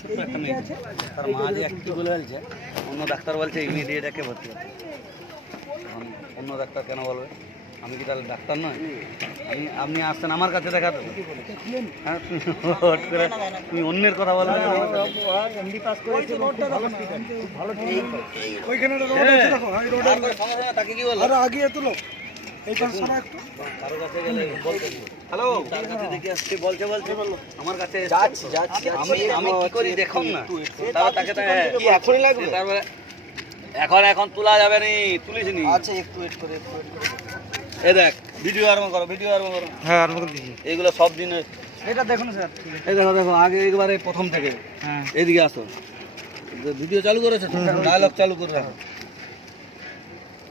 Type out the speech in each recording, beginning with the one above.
ছোট্ট একটা মেয়ে, তার মা যে একটু বলে ফেলছে, অন্য ডাক্তার বলছে ইমিডিয়েটাকে ভর্তি হবে। এখন অন্য ডাক্তার কেন বলবে? আমি কি তাহলে ডাক্তার নয়? আপনি আসছেন আমার কাছে দেখাতে, হ্যাঁ? তুমি অন্যের কথা বলবে। তাকে কি বলো? হ্যালো, তার কাছে দেখে আসছি, বলছে আমার কাছে আমি কি করি দেখুন না। তাকে এখনই লাগবে, তারপরে এখন তোলা যাবে নি, তুলিস নি। আচ্ছা একটু ওয়েট করে। এই দেখ, ভিডিও আরম্ভ করো। হ্যাঁ আরম্ভ করে দিচ্ছি। এইগুলো সব দিন এটা দেখুন স্যার। এই দেখো আগে একবারে প্রথম থেকে। হ্যাঁ এইদিকে আসো, ভিডিও চালু করেছে, ডায়লগ চালু করে রাখো।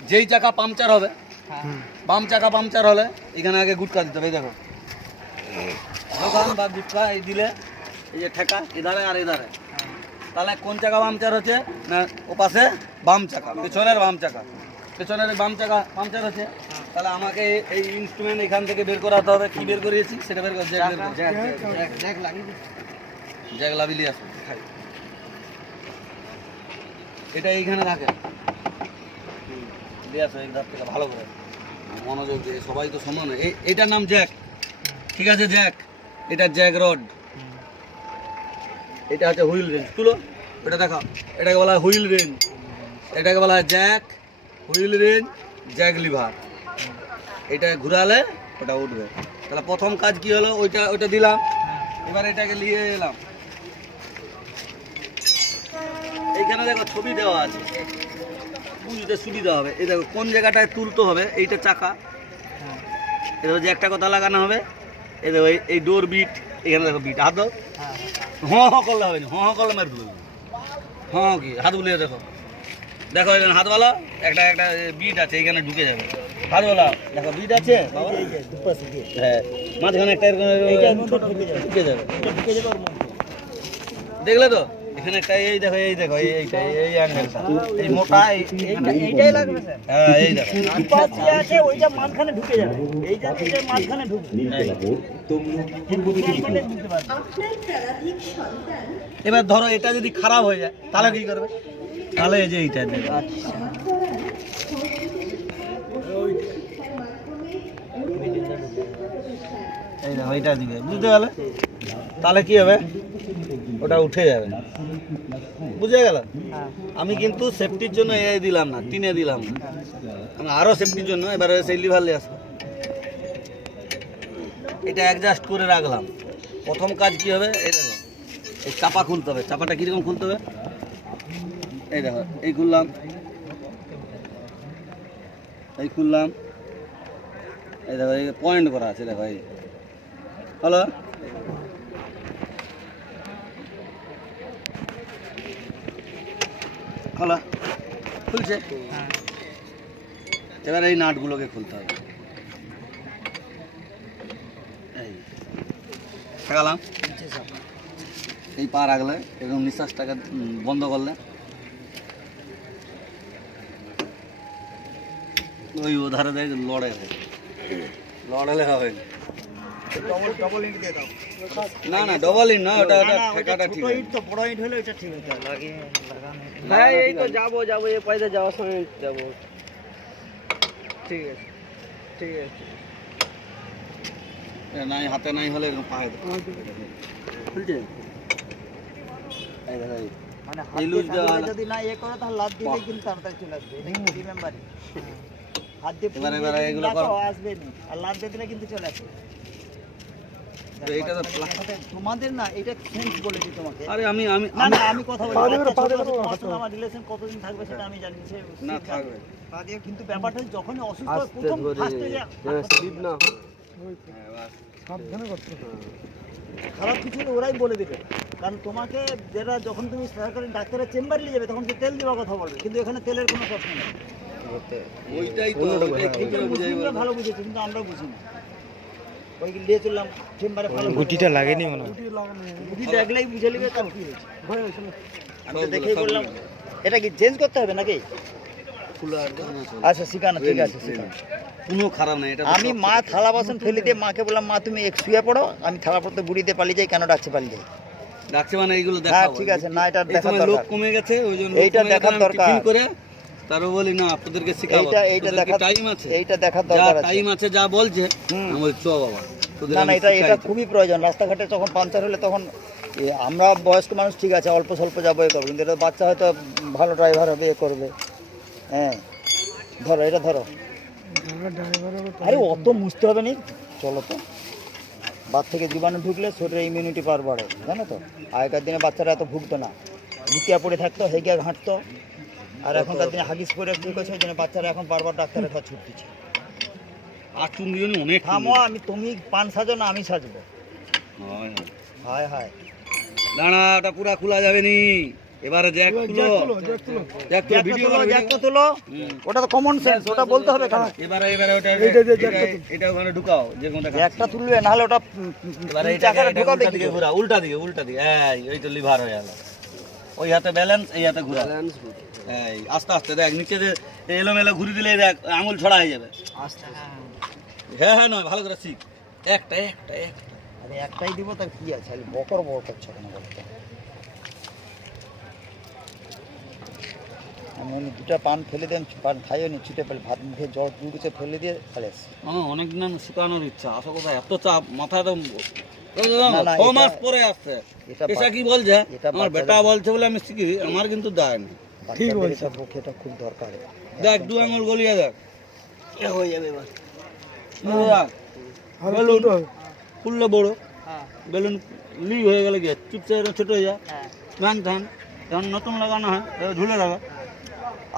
যেই চাকা পাংচার হবে, বাম চাকা পাংচার হলে এখানে আগে গুটকা দিতে হবে। এই দেখো, দোকান বা গুটকা এই দিলে, এই যে ঠেকা এধারে আর এধারে, তাহলে কোন চাকা পাংচার হচ্ছে না ও পাশে বাম চাকা, পেছনের বাম চাকা পাংচার হচ্ছে। তাহলে আমাকে এই ইনস্ট্রুমেন্ট এখান থেকে বের করাতে হবে। কি বের করিয়েছি সেটা বের করে জ্যাক লাভিলি আসো। এটা এইখানে রাখে দিয়ে আসো, এই ধার থেকে ভালো করে মনোযোগ দিয়ে। সবাই তো সমান, এইটার নাম জ্যাক, ঠিক আছে? জ্যাক, এটা জ্যাক রড, এটা হচ্ছে হুইল রেঞ্জ। তুলো এটা দেখাও, এটাকে বলা হয় হুইল রেঞ্জ, এটাকে বলা হয় Jack, wheel range, Jack liver. এটা ঘুরালে ওটা উঠবে। তাহলে প্রথম কাজ কি হলো, ওইটা দিলাম। এবার এটাকে নিয়ে এলাম, এইখানে দেখো ছবি দেওয়া আছে, বুঝতে সুবিধা হবে। এই দেখো কোন জায়গাটায় তুলতে হবে, এইটা চাকা, এটা যে একটা কথা লাগানো হবে। এই দেখো এই ডোর বিট, এখানে দেখো বিট। হাত দাও, হ্যাঁ করলে হবে না, হ্যাঁ করলে মার তুলবে। হ্যাঁ কি হাত বুলিয়ে দেখো এখানে হাতওয়ালা একটা বিট আছে, এখানে ঢুকে যাবে। হাতওয়ালা দেখো বিট আছে, হ্যাঁ মাঝখানে একটা ঢুকে যাবে। দেখলে তো এখানে একটা, এই দেখো এইটা এই অ্যাঙ্গেলটা, এই মোটা এইটাই লাগবে স্যার। হ্যাঁ এই দেখো পাশে আছে, ওইটা মাঝখানে ঢুকে যাবে, এইটা মাঝখানে ঢুকবে। এবার ধরো এটা যদি খারাপ হয়ে যায় তাহলে কি করবে? তাহলে এই যে এইটা দেখো, এই দেখো এইটা দিবে, বুঝতে পারলে? তাহলে কি হবে, ওটা উঠে যাবে, বুঝে গেল? আমি কিন্তু সেফটির জন্য এই দিলাম না, টিনে দিলাম না, আমি আরও সেফটির জন্য এবারে সেই লিভার নিয়ে আসবো। এটা অ্যাডজাস্ট করে রাখলাম। প্রথম কাজ কি হবে, এই দেখো এই চাপা খুলতে হবে। চাপাটা কীরকম খুলতে হবে, এই দেখো এই খুললাম, এই দেখো এই পয়েন্ট করা আছে, দেখো এই হলো। হলো, খুলছে। এবার এই নাটগুলোকে খুলতে হবে। এই ঠেকালাম, এই পা রাখলে এরকম নিঃশ্বাসটাকে বন্ধ করলে ওই ওধারে দেখ লড়ালে হবে না। না ডবল ইট না, ওটা ঠেকাটা ঠিক আছে। তো বড় ইট হলে এটা ঠিক আছে। হ্যাঁ এই তো যাবো এই পয়সা যাওয়ার সময় যাবো। ঠিক আছে নাই হাতে নাই হলে এরকম পায়ে খুলছে। এই দেখো মানে হাত যদি না ইয়ে করে তাহলে লাভ দিলে কিন্তু তাড়াতাড়ি চলে আসবে। রিমেম্বারিং হাত দিয়ে এবারে এগুলো আসবে না, আর লাভ দিলে কিন্তু চলে আসবে। এইটা তো তোমাদের না, এটা সেন্স বলেছি তোমাকে। আরে আমি কথা বলি, আমার রিলেশন কতদিন থাকবে সেটা আমি জানি না, থাকবে কিন্তু ব্যাপারটা যখন অসুস্থ হয় প্রথম ফার্স্টে স্লিপ না সাবধানে করতে হবে। খারাপ কিছু হলে ওরাই বলে দেবে, কারণ তোমাকে যেটা যখন তুমি সরকারি ডাক্তারের চেম্বারে নিয়ে যাবে তখন যে তেল দেওয়ার কথা বলবে, কিন্তু এখানে তেলের কোনো প্রশ্ন নেই। ওইটাই তো ভালো বুঝেছি, কিন্তু আমরা বুঝি না। ওই নিয়ে চললাম চেম্বারে, গুটিটা লাগেনি মনে হয়, গুটি দেখলেই বুঝে নেবে তার কি হয়েছে। আমি তো দেখেই বললাম এটা কি চেঞ্জ করতে হবে নাকি। খোলা আচ্ছা শিখানো, ঠিক আছে শিখানো, কোনো খারাপ নাই এটা। আমি মা থালা বাসন ফেলে দিয়ে মাকে বললাম মা তুমি এক শুয়ে পড়ো, আমি থালা পড়তে গুড়িতে পালিয়ে যাই, কেন ডাকছে পালিয়ে যাই। ডাকছে মানে এইগুলো হ্যাঁ দেখাবো। ঠিক আছে, না এটা এই দেখার সময় লোক দরকার, কমে গেছে, ওই জন্য এইটা দেখার দরকার করে তারও বলি না আপনাদেরকে শেখাবো। এইটা দেখার টাইম আছে, এইটা দেখার যা দরকার আছে। টাইম আছে যা বলছে হুম। আমি বলছি চ বাবা তোদের না না আমি এটা শিখাই দিই। খুবই প্রয়োজন। রাস্তাঘাটে তখন পাঞ্চার হলে তখন আমরা বয়স্ক মানুষ ঠিক আছে অল্প স্বল্প যাবো এ করবো, কিন্তু এটা বাচ্চা হয়তো ভালো ড্রাইভার হবে এ করবে। হ্যাঁ ধরো এটা ধরো, আরে অত মুছতে হবে নি, চলো তো। বাদ থেকে জীবাণু ঢুকলে শরীরে ইমিউনিটি পাওয়ার বাড়ে, জানো তো। আগেকার দিনে বাচ্চারা এত ভুগতো না, লুকিয়া পড়ে থাকতো, হেগিয়া ঘাঁটতো। আর এখনকার দিনে হাগিস পরে ঠিক আছে, ওই জন্য বাচ্চারা এখন বারবার ডাক্তারের কাছে ছুটতেছে। আর চুঙ্গি অনেক থামো, তুমি পান সাজো না আমি সাজবো। হয় হয়। হায় হায়, দাঁড়া ওটা পুরা খোলা যাবে নি, এবারে জ্যাক তুলো, জ্যাক তুলো, ভিডিও করো, জ্যাক তো তোলো, ওটা তো কমন সেন্স, ওটা বলতে হবে কেন? এবারে ওটা এটা ওখানে ঢুকাও যে কোনটা জ্যাকটা তুলবে, নাহলে ওটা এবারে এটা চাকাটা ঢোকাবে উল্টা কি দিকে করে? ঘোরা, উল্টা দিকে এই তো লিভার হয়ে গেল। ওই হাতে ব্যালেন্স, এই হাতে ঘোরা, এই আস্তে আস্তে দেখ নিচে যে এলোমেলো ঘুরি দিলে দেখ আঙুল ছড়া হয়ে যাবে। হ্যাঁ হ্যাঁ নয়, ভালো করে শিখ। একটা একটা একটা আরে একটাই দিব, তার কি আছে, খালি বকর করছে কেন বলতো? আমি অনেক দুটা পান ফেলে দেন, পান খাইও নি, ছুটে ফেলে ভাত মুখে জল দুটো ফেলে দিয়ে ফেলে আসি। অনেক দিন শুকানোর ইচ্ছা, আসা কথা এত চাপ মাথায় তো না, না, 6 মাস পরে আসছে। এটা পেশা কি বলছে, এটা আমার বেটা বলছে বলে আমি শিখি, আমার কিন্তু দেয় না। ঠিক বলছে, পক্ষে এটা খুব দরকার। দেখ 2 আঙুল গলিয়ে দেখ, হয়ে যাবে এবার। বেলুন খুললে বড়, বেলুন লিক হয়ে গেলে কি চুপচে ছোট হয়ে যায়। ফ্যান ফ্যান যখন নতুন লাগানো হয় ঝুলে রাখা,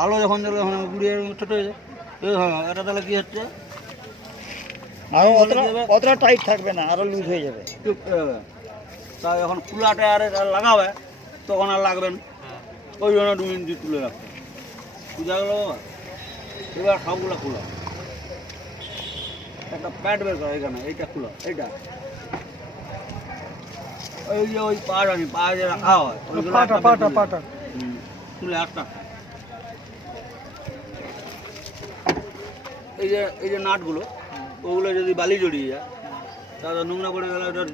আলো যখন জ্বলে তখন গুড়িয়ে ছোট হয়ে যায়। এটা তাহলে কি হচ্ছে, আরো অতটা টাইট থাকবে না, আরো লুজ হয়ে যাবে। তা যখন কুলাটা আর লাগাবে তখন আর লাগবে না, ওই জন্য 2 ইঞ্চি তুলে রাখবে। বুঝা গেল? এবার সবগুলো খোলা, একটা প্যাড বের করো এখানে, এইটা খোলা, এইটা ওই যে ওই পা যে রাখা হয় পাটা তুলে আটটা। এই যে নাটগুলো, ওগুলো যদি বালি জড়িয়ে যায় তাহলে নোংরা পড়ে গেলে ওটার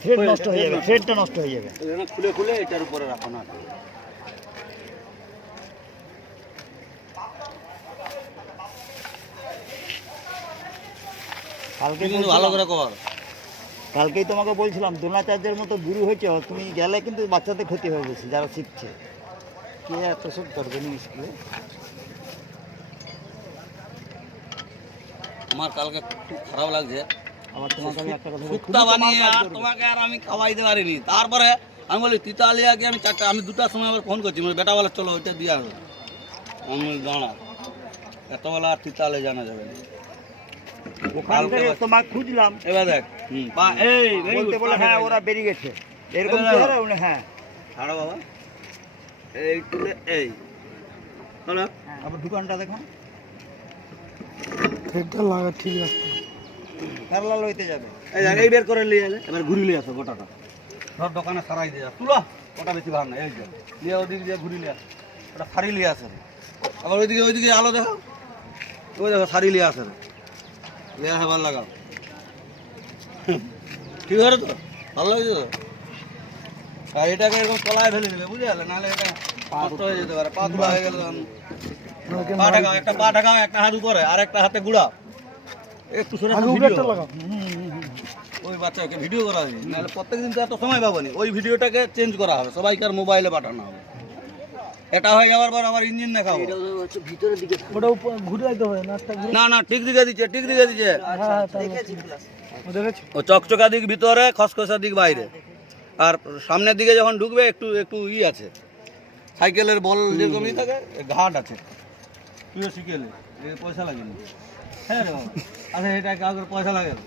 থ্রেড নষ্ট হয়ে যাবে, থ্রেডটা নষ্ট হয়ে যাবে। এখানে খুলে এটার উপরে রাখো না। কালকে কিন্তু ভালো করে কর। কালকেই তোমাকে বলছিলাম দ্রোণাচার্যের মতো গুরু হয়েছে, তুমি গেলে কিন্তু বাচ্চাদের ক্ষতি হবে বেশি, যারা শিখছে। কে এত সব করবে না স্কুলে? আমার কালকে খুব খারাপ লাগছে। আবার তোমাকে আমি একটা কথা বলি, শুক্তা বানিয়ে আর তোমাকে আর আমি খাওয়াইতে পারিনি। তারপরে আমি বলি তিতালিয়াকে আমি 4টা, আমি 2টার সময় আবার ফোন করছি, মানে বেটা বলে চলো ওইটা দিয়ে আসবে। আমি বলি দাঁড়া, এতবেলা আর তিতালে জানা যাবে না। ওখান থেকে তোমাকে খুঁজলাম, এবার দেখ বলতে বলে হ্যাঁ ওরা বেরিয়ে গেছে, এরকম এবার কি দেখো। হয়? হ্যাঁ ছাড়ো বাবা, এই তুলে এই হলো। আবার দোকানটা দেখুন হেডটা লাগা ঠিক আছে, প্যারালাল হইতে যাবে। এই বের করে নিয়ে এলে, এবার ঘুরি নিয়ে আসো গোটাটা, ধর দোকানে সারাই দিয়ে তুলো, ওটা বেশি ভাগ না, এই যে নিয়ে ওদিক দিয়ে ঘুরি নিয়ে ওটা সারি নিয়ে আসে। আবার ওইদিকে আলো দেখো, ওই দেখো সারি নিয়ে আসে, নিয়ে আসে ভালো লাগাও। ঠিক আছে তো, ভালো লাগছে তো। আর এটাকে এরকম তলায় ফেলে দেবে, বুঝে গেলে, নাহলে এটা নষ্ট হয়ে যেতে পারে। পা তোলা হয়ে গেলে পা ঢাকাও, একটা পা ঢাকাও, একটা হাত উপরে আর একটা হাতে গুড়া, একটু সরে ওই বাচ্চাকে ভিডিও করা হবে, নাহলে প্রত্যেকদিন তো এত সময় পাবো না। ওই ভিডিওটাকে চেঞ্জ করা হবে, সবাইকার মোবাইলে পাঠানো হবে। এটা হয়ে যাওয়ার পর আবার ইঞ্জিন দেখাবো। ভিতরের দিকে ওটা ঘুরে যেতে হবে না, না ঠিক দিকে দিচ্ছে, ঠিক দিকে দিচ্ছে। দেখেছি। ও চকচকা দিক ভিতরে, খসখসা দিক বাইরে। আর সামনের দিকে যখন ঢুকবে একটু একটু আছে, সাইকেলের বল যেরকম থাকে, ঘাট আছে। তুইও শিখেলে, পয়সা লাগে না। হ্যাঁ রে বাবা, আচ্ছা এটা কাউকে পয়সা লাগে না,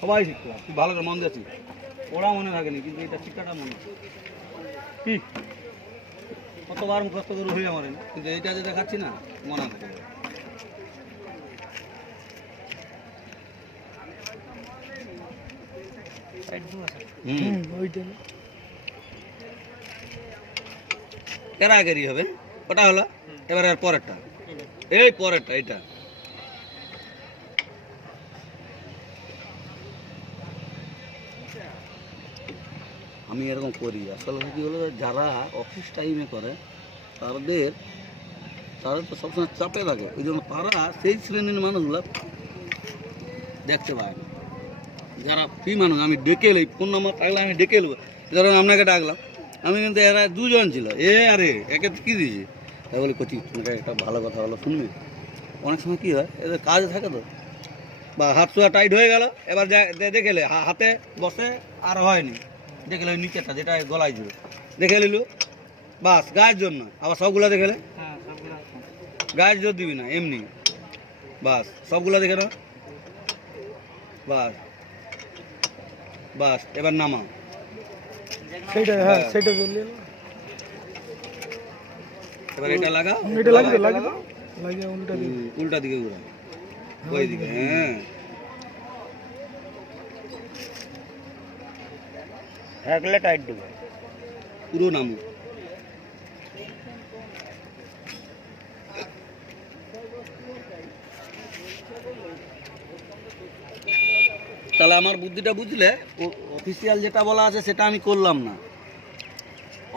সবাই শিখতে হয়। তুই ভালো করে মন দিয়েছিস, ওরা মনে থাকেনি, কিন্তু এটা শিক্ষাটা মনে কি কতবার মুখস্থ করে হয়ে আমার, কিন্তু এইটা যে দেখাচ্ছি না মনে থাকে। ওইটা কেরাকেরি হবে, ওটা হলো, এবার আর পরেরটা, এই পরেরটা এটা। আমি এরকম করি, আসলে কি হলো, যারা অফিস টাইমে করে তারা তো সবসময় চাপে থাকে, ওই জন্য তারা সেই শ্রেণীর মানুষগুলো দেখতে পায় না। যারা ফ্রি মানুষ, আমি ডেকে এলি, ফোন নাম্বার থাকলে আমি ডেকে এলবো, ধরুন আপনাকে ডাকলাম, আমি কিন্তু এরা দুজন ছিল, আরে একে কী দিয়েছি, তাই বলি কচি তোমাকে একটা ভালো কথা হলো শুনবি। অনেক সময় কী হয়, এদের কাজ থাকে তো, বা হাত শোয়া টাইট হয়ে গেল, এবার দেখে হাতে বসে আর হয়নি, দেখলে ওই নিচেটা যেটা গলায় ছিল দেখে নিল, বাস গায়ের জন্য আবার সবগুলো দেখে গায়ের জোর দিবি না, এমনি বাস সবগুলো দেখে না, বাস বাস এবার নামা, সেটা হ্যাঁ সেটা বললি এবার এটা লাগা, এটা লাগিয়ে লাগিয়ে উল্টা দিকে ঘুরা, ওই দিকে, হ্যাঁ থাকলে টাইট দেবে, পুরো নামো। তাহলে আমার বুদ্ধিটা বুঝলে, অফিসিয়াল যেটা বলা আছে সেটা আমি করলাম না,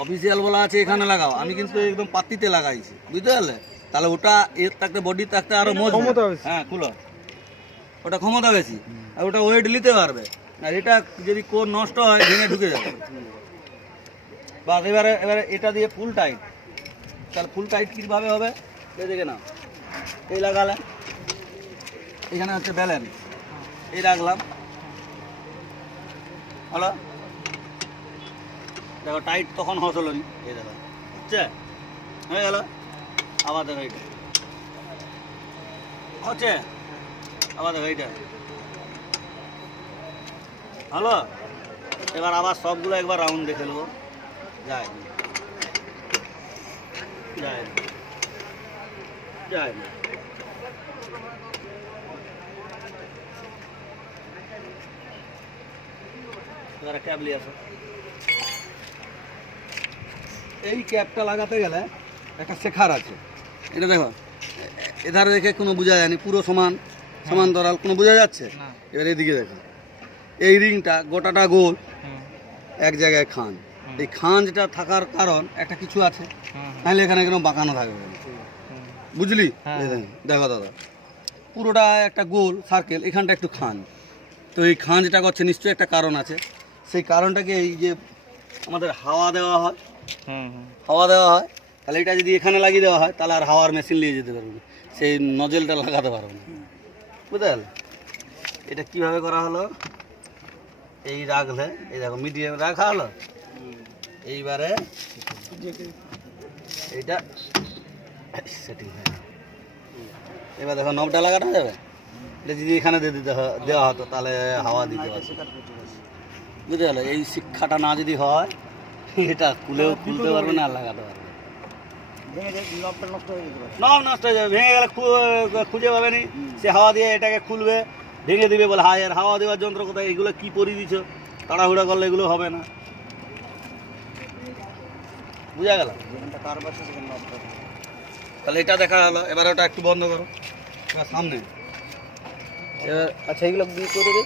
অফিসিয়াল বলা আছে এখানে লাগাও, আমি কিন্তু একদম পাত্তিতে লাগাইছি, বুঝতে পারলে? তাহলে ওটা এর থাকতে বডি থাকতে আরো মজবুত, হ্যাঁ খুলো, ওটা ক্ষমতা বেশি, আর ওটা ওয়েট নিতে পারবে, আর এটা যদি কোর নষ্ট হয় ভেঙে ঢুকে যাবে। বাস এবারে এটা দিয়ে ফুল টাইট, তাহলে ফুল টাইট কীভাবে হবে এই দেখে নাও, এই লাগালে এখানে হচ্ছে ব্যালেন্স, এই রাখলাম, হলো, দেখো টাইট তখন হসলো নি, এই দেখো হচ্ছে, হয়ে গেল, আবার দেখো এইটা হচ্ছে, আবার দেখো এইটা হলো, এবার আবার সবগুলো একবার রাউন্ড দেখে নেবো, যায় যায় যায় না, এবারে ক্যাব নিয়ে আসো। এই ক্যাপটা লাগাতে গেলে একটা শেখার আছে, এটা দেখো এধারে দেখে কোনো বোঝা যায়নি, পুরো সমান্তরাল কোনো বোঝা যাচ্ছে, এবার এদিকে দেখো এই রিংটা গোটাটা গোল, এক জায়গায় খান, এই খান যেটা থাকার কারণ একটা কিছু আছে, নাহলে এখানে কেন বাঁকানো থাকবে, বুঝলি? দেখো দাদা পুরোটা একটা গোল সার্কেল, এখানটা একটু খান, তো এই খান যেটা করছে নিশ্চয়ই একটা কারণ আছে, সেই কারণটাকে এই যে আমাদের হাওয়া দেওয়া হয়, তাহলে এটা যদি এখানে লাগিয়ে দেওয়া হয় তাহলে আর হাওয়ার মেশিন নিয়ে যেতে পারবে না, সেই নজেলটা লাগাতে পারবে না, বুঝতে পারলে? এটা কিভাবে করা হলো, এই রাখলে, এই দেখো মিডিয়াম রাখা হলো, এইবারে এইটা সেটিং হয়, এবার দেখো নবটা লাগানো যাবে, এটা যদি এখানে দেওয়া হতো তাহলে হাওয়া দিতে পারছে, বুঝতে পারলে? এই শিক্ষাটা না যদি হয় এটা খুলতে পারবে না আর লাগাতে পারবে, নব নষ্ট হয়ে যাবে, ভেঙে গেলে খুঁজে পাবে নি, সে হাওয়া দিয়ে এটাকে খুলবে, ভেঙে দিবে, বলে হায় আর হাওয়া দেওয়ার যন্ত্র কোথায়, এগুলো কি পরিয়ে দিচ্ছ, তাড়াহুড়া করলে এগুলো হবে না, বুঝা গেল? তাহলে এটা দেখা হলো, এবার ওটা একটু বন্ধ করো, এবার সামনে, আচ্ছা এগুলো করে